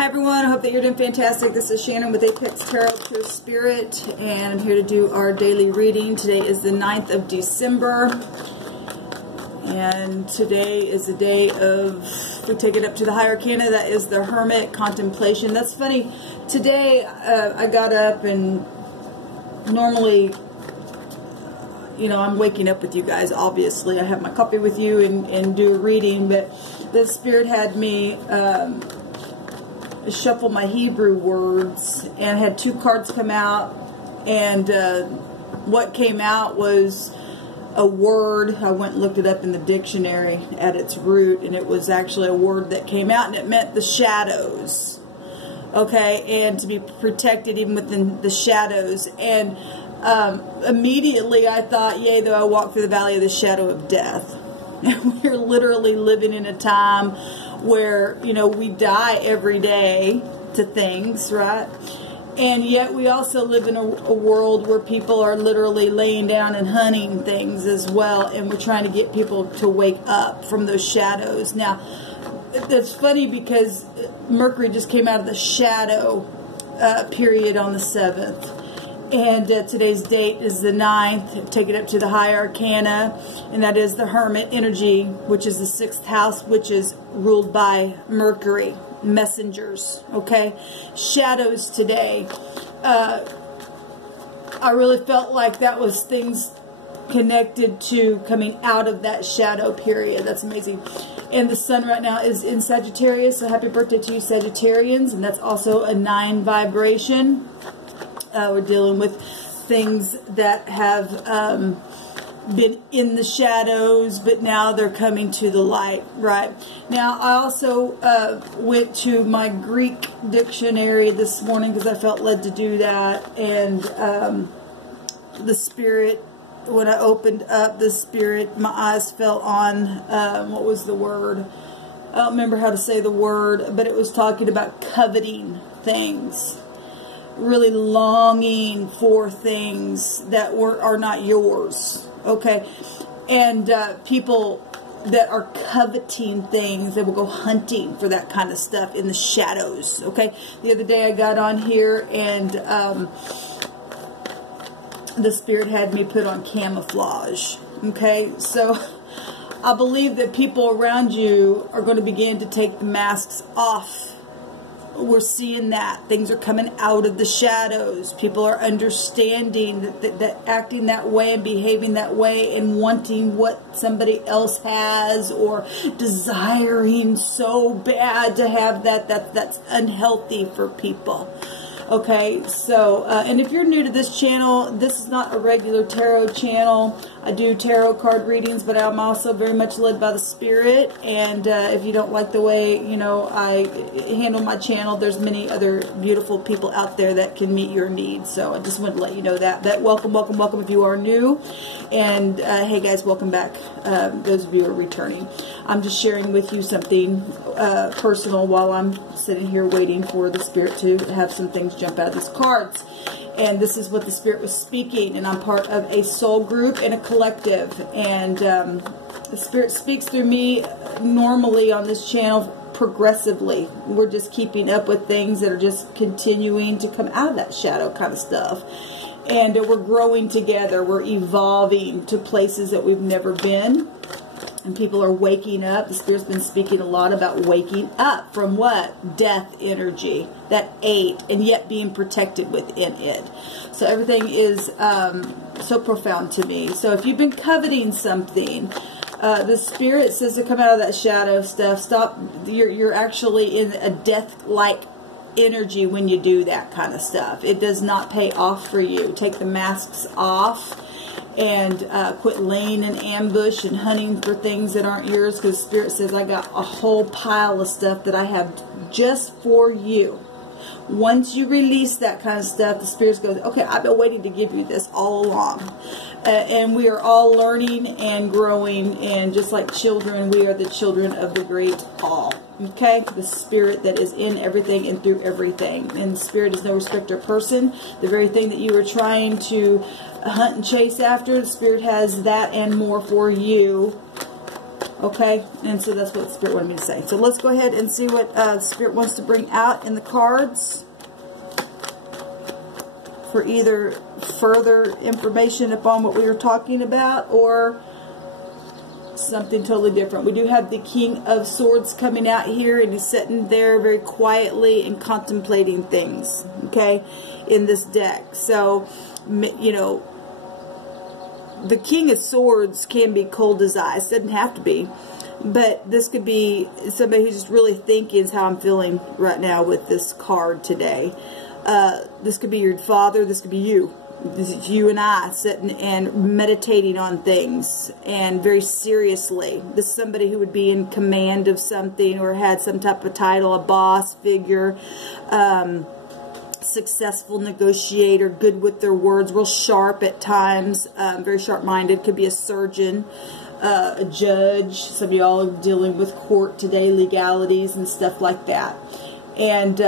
Hi everyone, I hope that you're doing fantastic. This is Shannon with Apex Tarot Pure Spirit, and I'm here to do our daily reading. Today is the 9th of December, and today is the day of, if we take it up to the higher arcana, that is the Hermit, contemplation. That's funny. Today I got up, and normally, you know, I'm waking up with you guys, obviously. I have my coffee with you and do a reading, but the Spirit had me shuffle my Hebrew words, and I had two cards come out, and what came out was a word. I went and looked it up in the dictionary at its root, and it was actually a word that came out, and it meant the shadows. Okay, and to be protected even within the shadows. And immediately I thought, yea, though I walk through the valley of the shadow of death. And we're literally living in a time where, you know, we die every day to things, right? And yet we also live in a world where people are literally laying down and hunting things as well, and we're trying to get people to wake up from those shadows. Now, that's funny because Mercury just came out of the shadow period on the 7th. And today's date is the 9th. Take it up to the high arcana, and that is the Hermit energy, which is the 6th house, which is ruled by Mercury. Messengers, okay? Shadows today. I really felt like that was things connected to coming out of that shadow period. That's amazing. And the sun right now is in Sagittarius, so happy birthday to you Sagittarians, and that's also a 9 vibration. We're dealing with things that have been in the shadows, but now they're coming to the light, right? Now, I also went to my Greek dictionary this morning because I felt led to do that, and the Spirit, when I opened up the Spirit, my eyes fell on, what was the word? I don't remember how to say the word, but it was talking about coveting things. Really longing for things that are not yours, okay? And people that are coveting things, they will go hunting for that kind of stuff in the shadows, okay? The other day I got on here, and the Spirit had me put on camouflage, okay? So I believe that people around you are going to begin to take the masks off. We're seeing that. Things are coming out of the shadows. People are understanding that acting that way and behaving that way and wanting what somebody else has, or desiring so bad to have that's unhealthy for people. Okay, so, and if you're new to this channel, this is not a regular tarot channel. I do tarot card readings, but I'm also very much led by the Spirit. And if you don't like the way, you know, I handle my channel, there's many other beautiful people out there that can meet your needs. So I just wanted to let you know that. But welcome, welcome, welcome if you are new. And hey guys, welcome back, those of you who are returning. I'm just sharing with you something personal while I'm sitting here waiting for the Spirit to have some things jump out of these cards. And this is what the Spirit was speaking, and I'm part of a soul group and a collective, and the Spirit speaks through me normally on this channel progressively. We're just keeping up with things that are just continuing to come out of that shadow kind of stuff, and we're growing together. We're evolving to places that we've never been. And people are waking up. The Spirit's been speaking a lot about waking up from what? Death energy that ate, and yet being protected within it. So everything is so profound to me. So if you've been coveting something, the Spirit says to come out of that shadow stuff. Stop. You're actually in a death-like energy when you do that kind of stuff. It does not pay off for you. Take the masks off. And quit laying in ambush and hunting for things that aren't yours, because Spirit says, I got a whole pile of stuff that I have just for you. Once you release that kind of stuff, the Spirit goes, okay, I've been waiting to give you this all along. And we are all learning and growing, and just like children, we are the children of the great all. Okay? The Spirit that is in everything and through everything. And Spirit is no respecter of person. The very thing that you were trying to hunt and chase after, the Spirit has that and more for you Okay, and so that's what Spirit wanted me to say. So let's go ahead and see what Spirit wants to bring out in the cards for either further information upon what we were talking about or something totally different. We do have the King of Swords coming out here, and he's sitting there very quietly and contemplating things, okay, in this deck. So, you know, the King of Swords can be cold as ice. Doesn't have to be. But this could be somebody who's just really thinking is how I'm feeling right now with this card today. This could be your father. This could be you. This is you and I sitting and meditating on things and very seriously. This is somebody who would be in command of something or had some type of title, a boss figure, successful negotiator, good with their words, real sharp at times, very sharp-minded. Could be a surgeon, a judge. Some of y'all are dealing with court today, legalities and stuff like that. And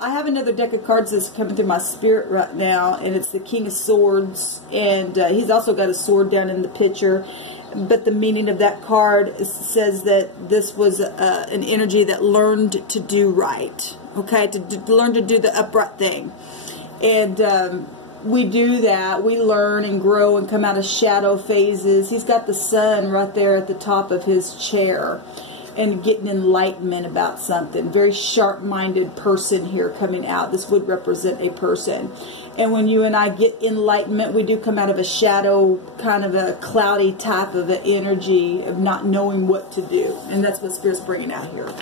I have another deck of cards that's coming through my spirit right now, and it's the King of Swords, and he's also got a sword down in the picture. But the meaning of that card says that this was an energy that learned to do right, okay, to learn to do the upright thing. And we do that. We learn and grow and come out of shadow phases. He's got the sun right there at the top of his chair and getting enlightenment about something. Very sharp-minded person here coming out. This would represent a person. And when you and I get enlightenment, we do come out of a shadow, kind of a cloudy type of an energy of not knowing what to do. And that's what Spirit's bringing out here.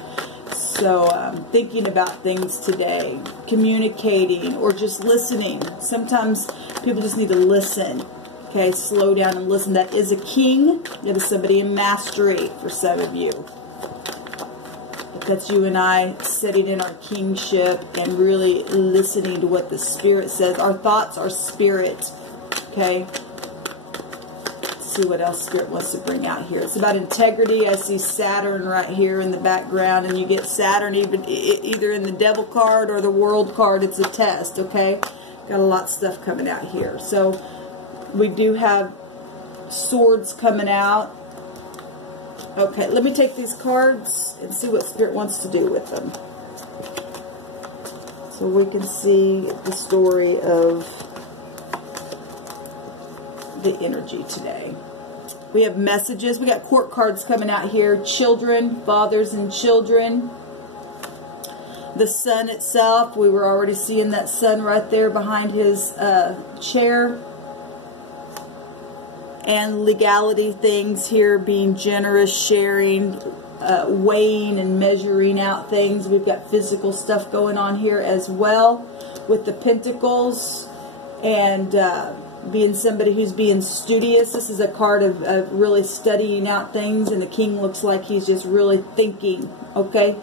So thinking about things today, communicating, or just listening. Sometimes people just need to listen. Okay, slow down and listen. That is a king. That is somebody in mastery for some of you. That's you and I sitting in our kingship and really listening to what the Spirit says. Our thoughts are spirit. Okay. Let's see what else Spirit wants to bring out here. It's about integrity. I see Saturn right here in the background, and you get Saturn either in the Devil card or the World card. It's a test. Okay. Got a lot of stuff coming out here. So we do have swords coming out. Okay, let me take these cards and see what Spirit wants to do with them. So we can see the story of the energy today. We have messages. We got court cards coming out here. Children, fathers and children. The sun itself. We were already seeing that sun right there behind his chair. And legality things here, being generous, sharing, weighing and measuring out things. We've got physical stuff going on here as well with the pentacles, and being somebody who's being studious. This is a card of really studying out things, and the king looks like he's just really thinking, okay?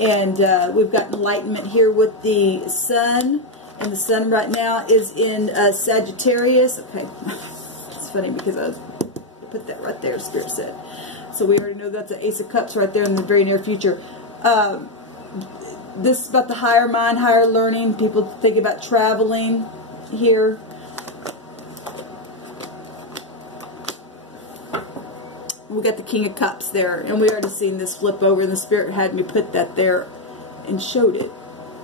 And we've got enlightenment here with the sun, and the sun right now is in Sagittarius. Okay. Funny because I put that right there, Spirit said. So we already know that's an Ace of Cups right there in the very near future. This is about the higher mind, higher learning. People think about traveling here. We got the King of Cups there, and we already seen this flip over, and the Spirit had me put that there and showed it.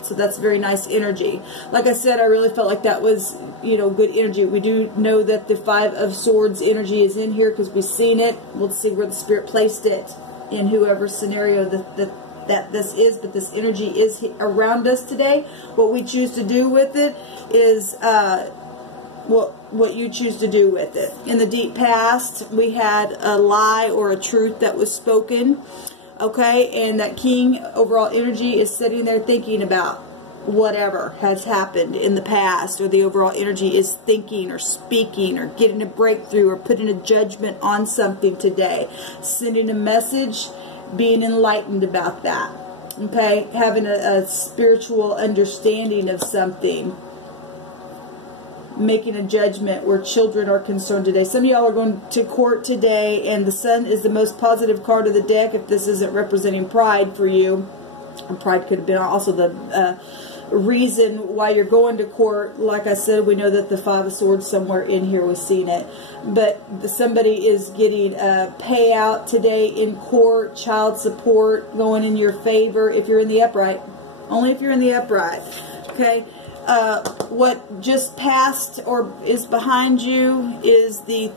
So that's very nice energy. Like I said, I really felt like that was, you know, good energy. We do know that the Five of Swords energy is in here because we've seen it. We'll see where the Spirit placed it in whoever scenario that this is. But this energy is around us today. What we choose to do with it is what you choose to do with it. In the deep past, we had a lie or a truth that was spoken. Okay, and that king overall energy is sitting there thinking about whatever has happened in the past, or the overall energy is thinking or speaking or getting a breakthrough or putting a judgment on something today. Sending a message, being enlightened about that. Okay, having a spiritual understanding of something. Making a judgment where children are concerned today. Some of y'all are going to court today, and the sun is the most positive card of the deck if this isn't representing pride for you. And pride could have been also the reason why you're going to court. Like I said, we know that the Five of Swords somewhere in here was seen it. But somebody is getting a payout today in court, child support going in your favor if you're in the upright. Only if you're in the upright. Okay? What just passed or is behind you is the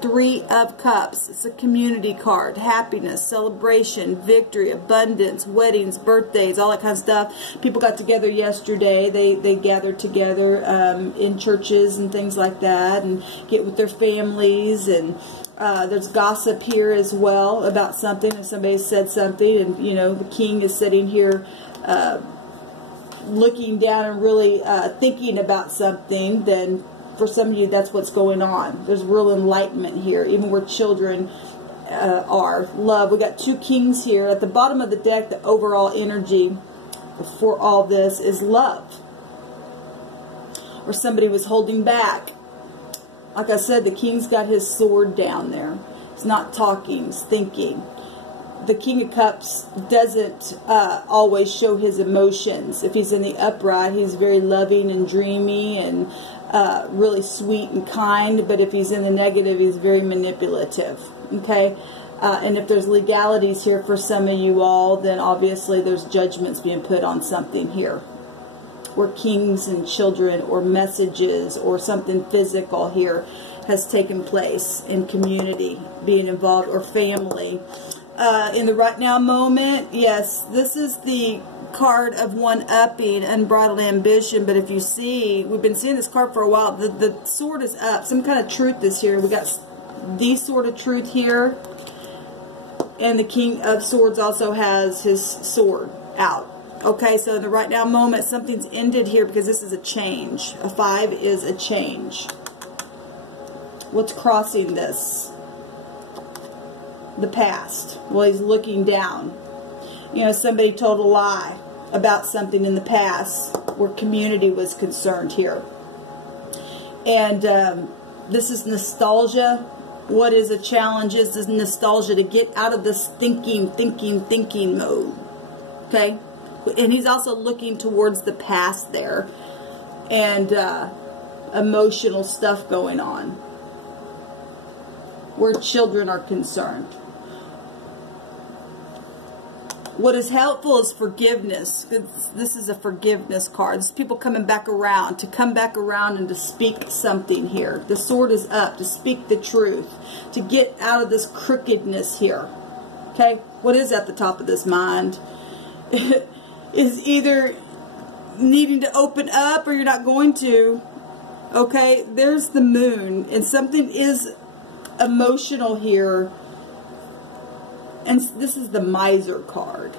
Three of Cups. It's a community card. Happiness, celebration, victory, abundance, weddings, birthdays, all that kind of stuff. People got together yesterday. They gathered together in churches and things like that, and get with their families. And there's gossip here as well about something. If somebody said something, and you know, the king is sitting here looking down and really thinking about something, then for some of you, that's what's going on. There's real enlightenment here, even where children are. Love. We got two kings here. At the bottom of the deck, the overall energy for all this is love. Or somebody was holding back. Like I said, the king's got his sword down there. He's not talking, he's thinking. The King of Cups doesn't always show his emotions. If he's in the upright, he's very loving and dreamy and really sweet and kind, but if he's in the negative, he's very manipulative. Okay, and if there's legalities here for some of you all, then obviously there's judgments being put on something here, where kings and children or messages or something physical here has taken place in community being involved, or family. In the right now moment, yes, this is the card of one-upping, unbridled ambition. But if you see, we've been seeing this card for a while. The sword is up. Some kind of truth is here. We got the sort of truth here. And the King of Swords also has his sword out. Okay, so in the right now moment, something's ended here because this is a change. A 5 is a change. What's crossing this? The past. Well, he's looking down. You know, somebody told a lie about something in the past where community was concerned here. And this is nostalgia. What is a challenge is this nostalgia to get out of this thinking mode. Okay? And he's also looking towards the past there. And emotional stuff going on where children are concerned. What is helpful is forgiveness. This is a forgiveness card. This is people coming back around, to come back around and to speak something here. The sword is up, to speak the truth, to get out of this crookedness here. Okay? What is at the top of this mind? Is either needing to open up or you're not going to. Okay? There's the moon, and something is emotional here. And this is the miser card.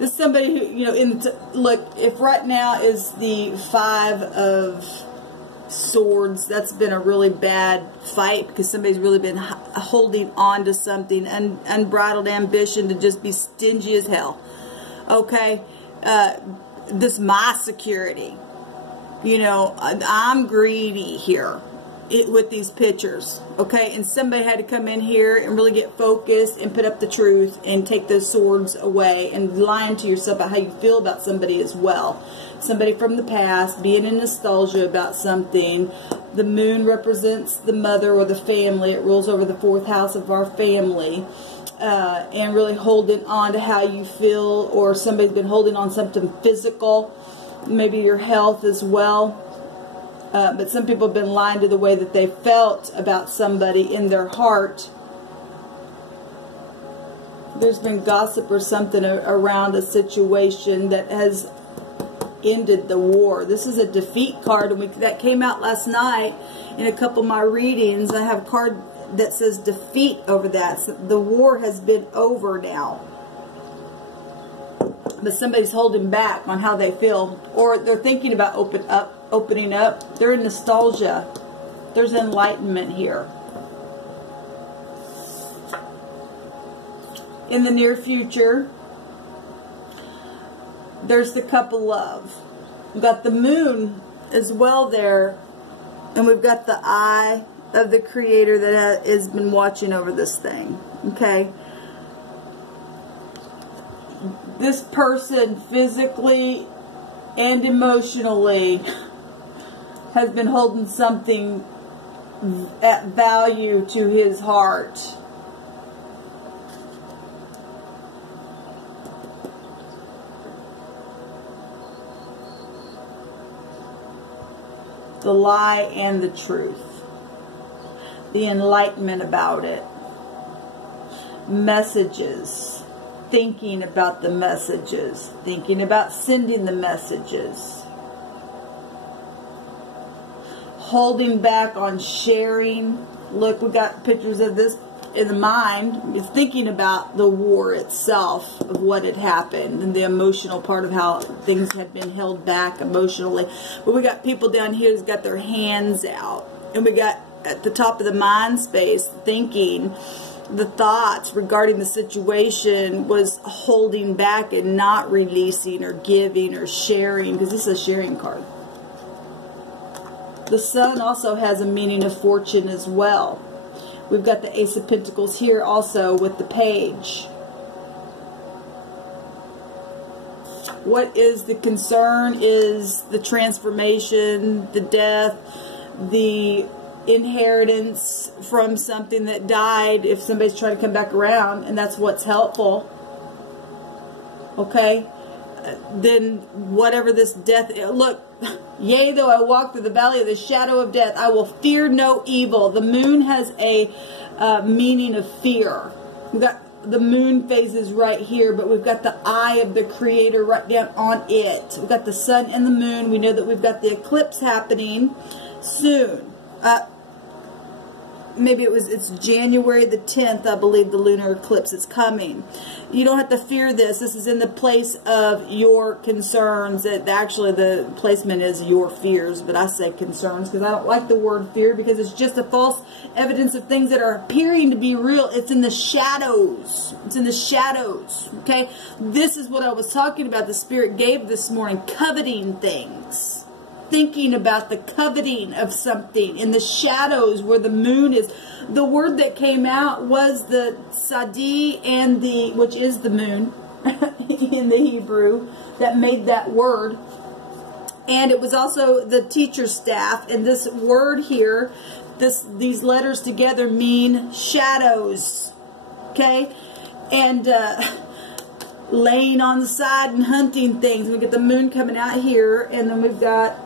This is somebody who, you know, look, if right now is the 5 of Swords, that's been a really bad fight because somebody's really been holding on to something, unbridled ambition to just be stingy as hell. Okay? This my security. You know, I'm greedy here. With these pictures, okay, and somebody had to come in here and really get focused and put up the truth and take those swords away, and lying to yourself about how you feel about somebody as well. Somebody from the past, being in nostalgia about something. The moon represents the mother or the family. It rules over the 4th house of our family, and really holding on to how you feel, or somebody's been holding on something physical, maybe your health as well. But some people have been lying to the way that they felt about somebody in their heart. There's been gossip or something around a situation that has ended the war. This is a defeat card, and that came out last night in a couple of my readings. I have a card that says defeat over that. So the war has been over now. But somebody's holding back on how they feel, or they're thinking about opening up. They're in nostalgia. There's enlightenment here. In the near future, there's the cup of love. We've got the moon as well there, and we've got the eye of the Creator that has been watching over this thing. Okay? this person physically and emotionally has been holding something at value to his heart. The lie and the truth. The enlightenment about it. Messages. Thinking about the messages. Thinking about sending the messages. Holding back on sharing. Look, we got pictures of this in the mind. It's thinking about the war itself, of what had happened, and the emotional part of how things had been held back emotionally. But we got people down here who's got their hands out. And we got at the top of the mind space thinking the thoughts regarding the situation was holding back and not releasing or giving or sharing, because this is a sharing card. The sun also has a meaning of fortune as well. We've got the Ace of Pentacles here also with the Page. What is the concern is the transformation, the death, the inheritance from something that died, if somebody's trying to come back around, and that's what's helpful. Okay? Then whatever this death, look, yea, though I walk through the valley of the shadow of death, I will fear no evil. The moon has a meaning of fear. We've got the moon phases right here, but we've got the eye of the Creator right down on it. We've got the sun and the moon. We know that we've got the eclipse happening soon. Maybe it's January the 10th, I believe, the lunar eclipse is coming. You don't have to fear this. This is in the place of your concerns. Actually, the placement is your fears, but I say concerns because I don't like the word fear, because it's just a false evidence of things that are appearing to be real. It's in the shadows. It's in the shadows, okay? This is what I was talking about, the Spirit gave this morning, coveting things. Thinking about the coveting of something in the shadows where the moon is. The word that came out was the Sadi, and which is the moon in the Hebrew, that made that word. And it was also the teacher's staff. And this word here, these letters together mean shadows. Okay? And laying on the side and hunting things. We get the moon coming out here, and then we've got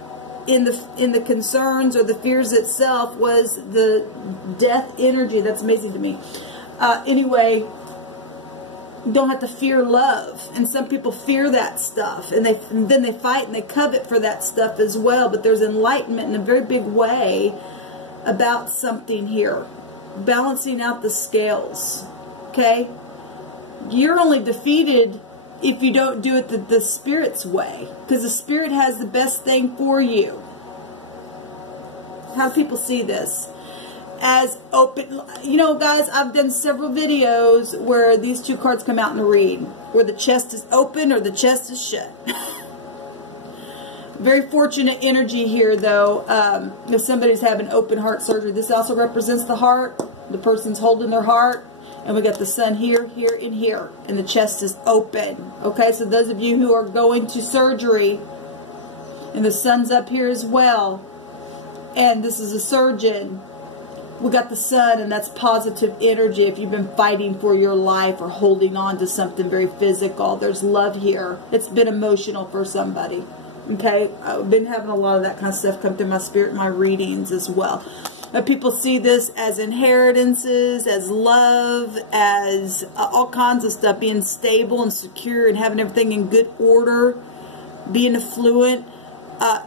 in the concerns or the fears itself was the death energy. That's amazing to me. Anyway, don't have to fear love, and some people fear that stuff, and then they fight and they covet for that stuff as well. But there's enlightenment in a very big way about something here, balancing out the scales. Okay, you're only defeated if you don't do it the Spirit's way, because the Spirit has the best thing for you. How do people see this? As open, you know, guys, I've done several videos where these two cards come out in the read, where the chest is open or the chest is shut. Very fortunate energy here, though. If somebody's having open heart surgery, this also represents the heart. The person's holding their heart. And we got the sun here, here, and here. And the chest is open. Okay, so those of you who are going to surgery, and the sun's up here as well, and this is a surgeon, we got the sun, and that's positive energy. If you've been fighting for your life or holding on to something very physical, there's love here. It's been emotional for somebody. Okay, I've been having a lot of that kind of stuff come through my spirit, my readings as well. People see this as inheritances, as love, as all kinds of stuff, being stable and secure and having everything in good order, being affluent.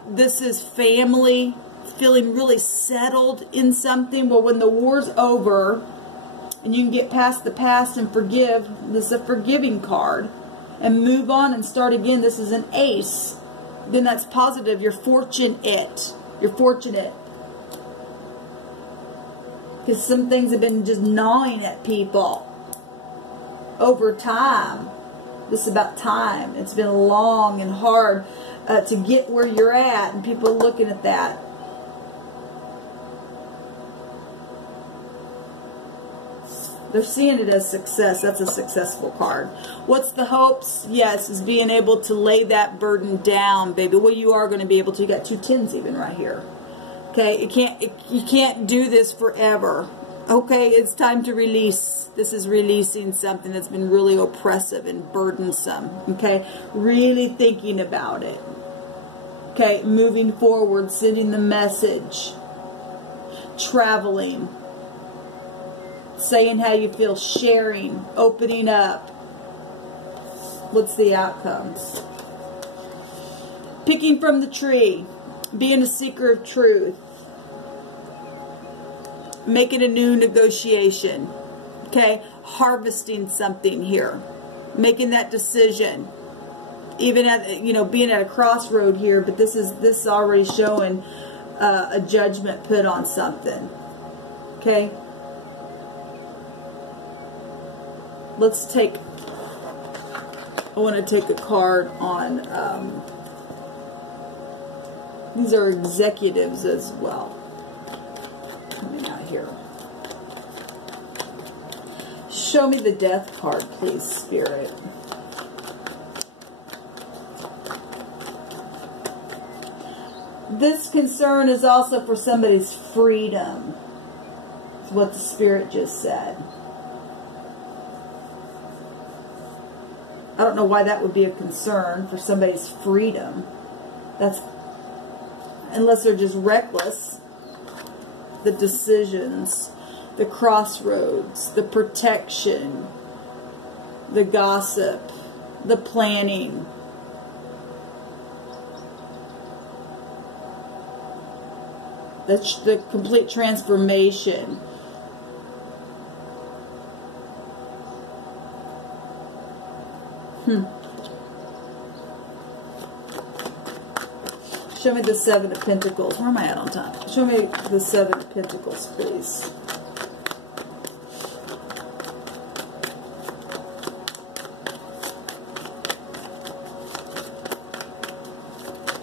This is family, feeling really settled in something. Well, when the war's over and you can get past the past and forgive, this is a forgiving card, and move on and start again. This is an ace. Then that's positive. You're fortunate. You're fortunate. Because some things have been just gnawing at people over time. This is about time. It's been long and hard to get where you're at, and people are looking at that. They're seeing it as success. That's a successful card. What's the hopes? Yes, is being able to lay that burden down, baby. Well, you are going to be able to. You got 2 tens even right here. Okay, you can't do this forever. Okay, it's time to release. This is releasing something that's been really oppressive and burdensome. Okay, really thinking about it. Okay, moving forward, sending the message, traveling, saying how you feel, sharing, opening up. What's the outcome? Picking from the tree, being a seeker of truth, making a new negotiation. Okay, harvesting something here, making that decision. Even at, you know, being at a crossroad here, but this is already showing a judgment put on something. Okay, let's take. I want to take a card on. These are executives as well. Coming out here. Show me the Death card, please, Spirit. This concern is also for somebody's freedom. It's what the Spirit just said. I don't know why that would be a concern for somebody's freedom. That's unless they're just reckless. The decisions, the crossroads, the protection, the gossip, the planning. The complete transformation. Show me the Seven of Pentacles. Where am I at on time? Show me the Seven of Pentacles, please.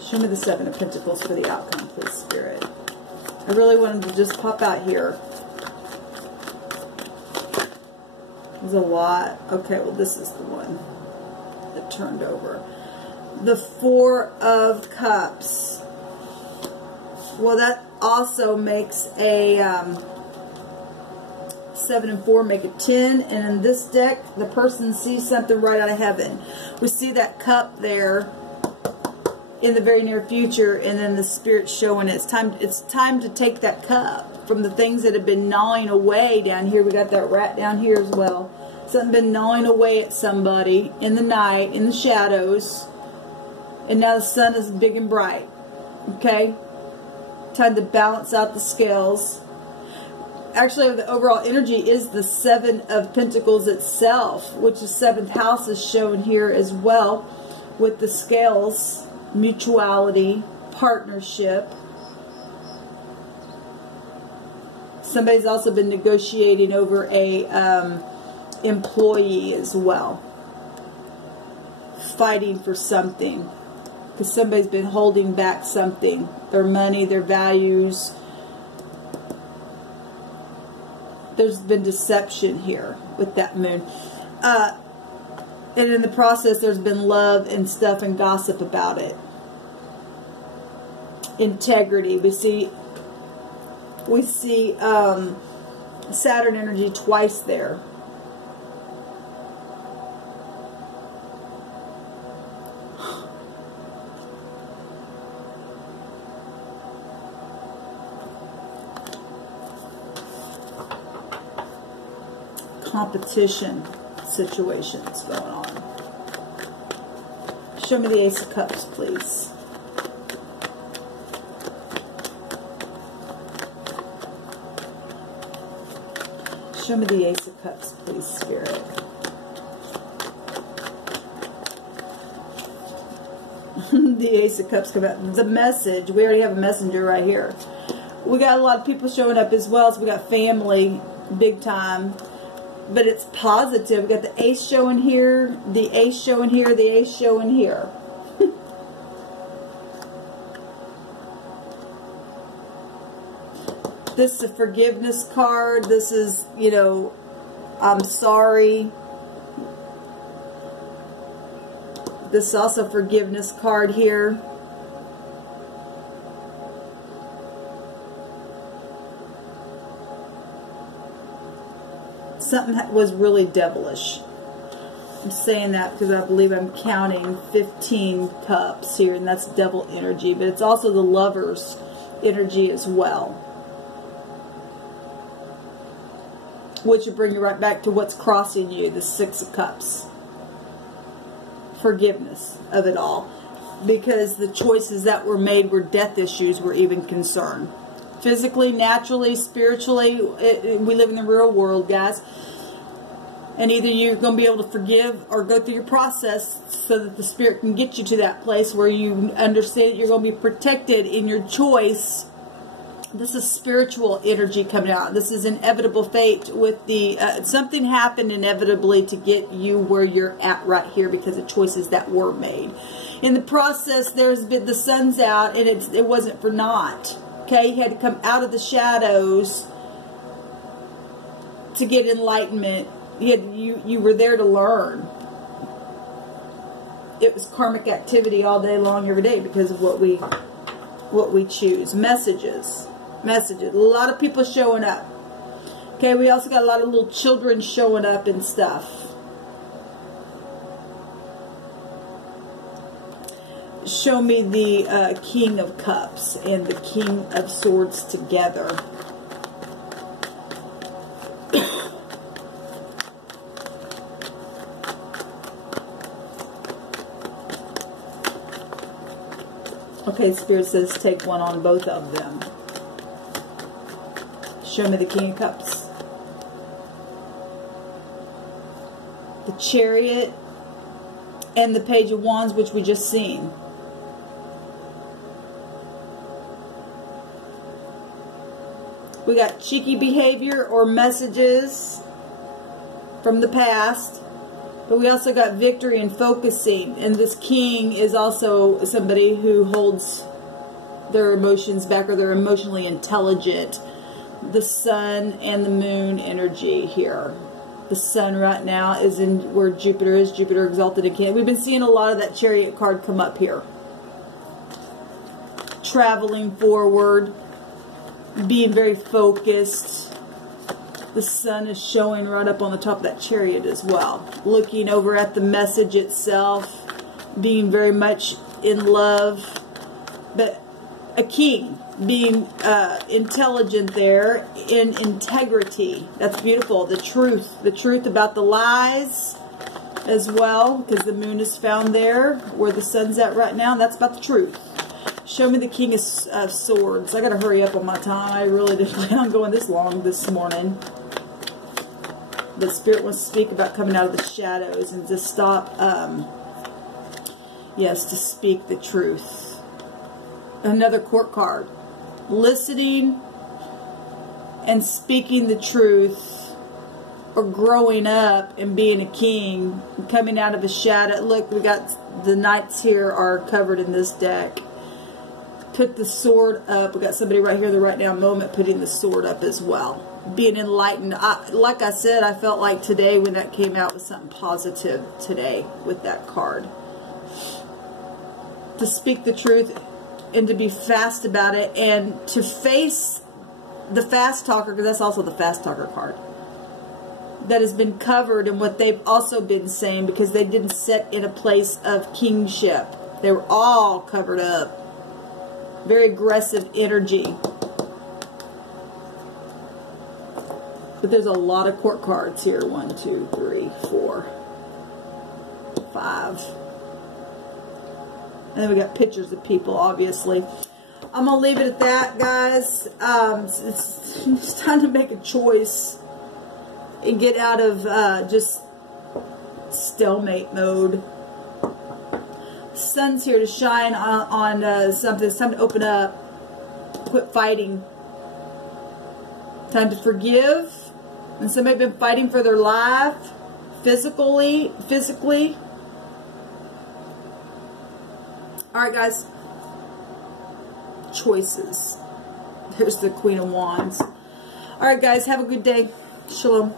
Show me the Seven of Pentacles for the outcome, please, Spirit. I really wanted to just pop out here. There's a lot. Okay, well, this is the one that turned over. The Four of Cups. Well, that also makes a 7 and 4 make a 10. And in this deck, the person sees something right out of heaven. We see that cup there in the very near future, and then the Spirit's showing it. It's time to take that cup from the things that have been gnawing away down here. We got that rat down here as well. Something been gnawing away at somebody in the night, in the shadows, and now the sun is big and bright. Okay, time to balance out the scales. Actually, the overall energy is the Seven of Pentacles itself, which the 7th house is shown here as well, with the scales. Mutuality, partnership. Somebody's also been negotiating over a employee as well. Fighting for something. Because somebody's been holding back something. Their money, their values. There's been deception here with that moon. And in the process, there's been love and stuff and gossip about it. Integrity. We see Saturn energy twice there. Competition situations going on. Show me the Ace of Cups, please. Show me the Ace of Cups, please, Spirit. The Ace of Cups come out. The message. We already have a messenger right here. We got a lot of people showing up as well. So we got family, big time. But it's positive. We got the Ace showing here, the Ace showing here, the Ace showing here. This is a forgiveness card. This is, you know, I'm sorry. This is also a forgiveness card here. Something was really devilish. I'm saying that because I believe I'm counting 15 cups here, and that's devil energy, but it's also the Lover's energy as well, which would bring you right back to what's crossing you, the Six of Cups. Forgiveness of it all, because the choices that were made were death issues were even concerned. Physically, naturally, spiritually, we live in the real world, guys. And either you're going to be able to forgive or go through your process so that the Spirit can get you to that place where you understand that you're going to be protected in your choice. This is spiritual energy coming out. This is inevitable fate with the, something happened inevitably to get you where you're at right here because of choices that were made. In the process, there's been, the sun's out, and it wasn't for naught. Okay, you had to come out of the shadows to get enlightenment. You were there to learn. It was karmic activity all day long, every day, because of what we choose. Messages. A lot of people showing up. Okay, we also got a lot of little children showing up and stuff. Show me the King of Cups and the King of Swords together. Okay, Spirit says take one on both of them. Show me the King of Cups. The Chariot and the Page of Wands, which we just seen. We got cheeky behavior or messages from the past. But we also got victory and focusing. And this king is also somebody who holds their emotions back, or they're emotionally intelligent. The sun and the moon energy here. The sun right now is in where Jupiter is. Jupiter exalted again. We've been seeing a lot of that Chariot card come up here. Traveling forward. Being very focused. The sun is showing right up on the top of that Chariot as well. Looking over at the message itself. Being very much in love. But a king. Being intelligent there. In integrity. That's beautiful. The truth. The truth about the lies as well. Because the moon is found there. Where the sun's at right now. And that's about the truth. Show me the King of Swords. I got to hurry up on my time. I really didn't plan on going this long this morning. The Spirit wants to speak about coming out of the shadows and to stop, yes, to speak the truth. Another court card. Listening and speaking the truth, or growing up and being a king, and coming out of a shadow. Look, we got the knights here are covered in this deck. Put the sword up. We got somebody right here, the right now moment, putting the sword up as well. Being enlightened. Like I said, I felt like today when that came out was something positive today with that card. To speak the truth and to be fast about it and to face the fast talker, because that's also the fast talker card. That has been covered in what they've also been saying, because they didn't sit in a place of kingship. They were all covered up. Very aggressive energy. But there's a lot of court cards here. 1, 2, 3, 4, 5. And then we got pictures of people, obviously. I'm going to leave it at that, guys. It's time to make a choice and get out of just stalemate mode. Sun's here to shine on something. It's time to open up. Quit fighting. Time to forgive. And somebody been fighting for their life. Physically. Alright, guys. Choices. There's the Queen of Wands. Alright, guys. Have a good day. Shalom.